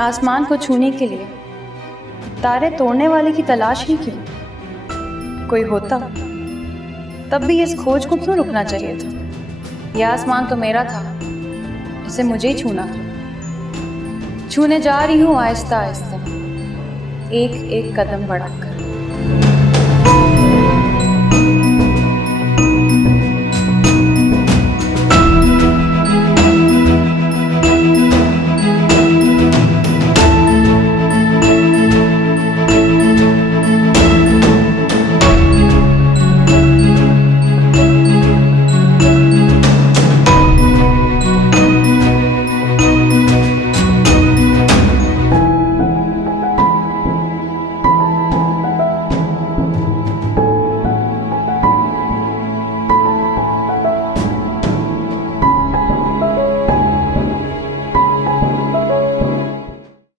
आसमान को छूने के लिए तारे तोड़ने वाले की तलाश ही क्यों? कोई होता तब भी इस खोज को क्यों रुकना चाहिए था? यह आसमान तो मेरा था, इसे मुझे ही छूना था। छूने जा रही हूँ आहिस्ता आहिस्ता, एक एक कदम बढ़ाकर।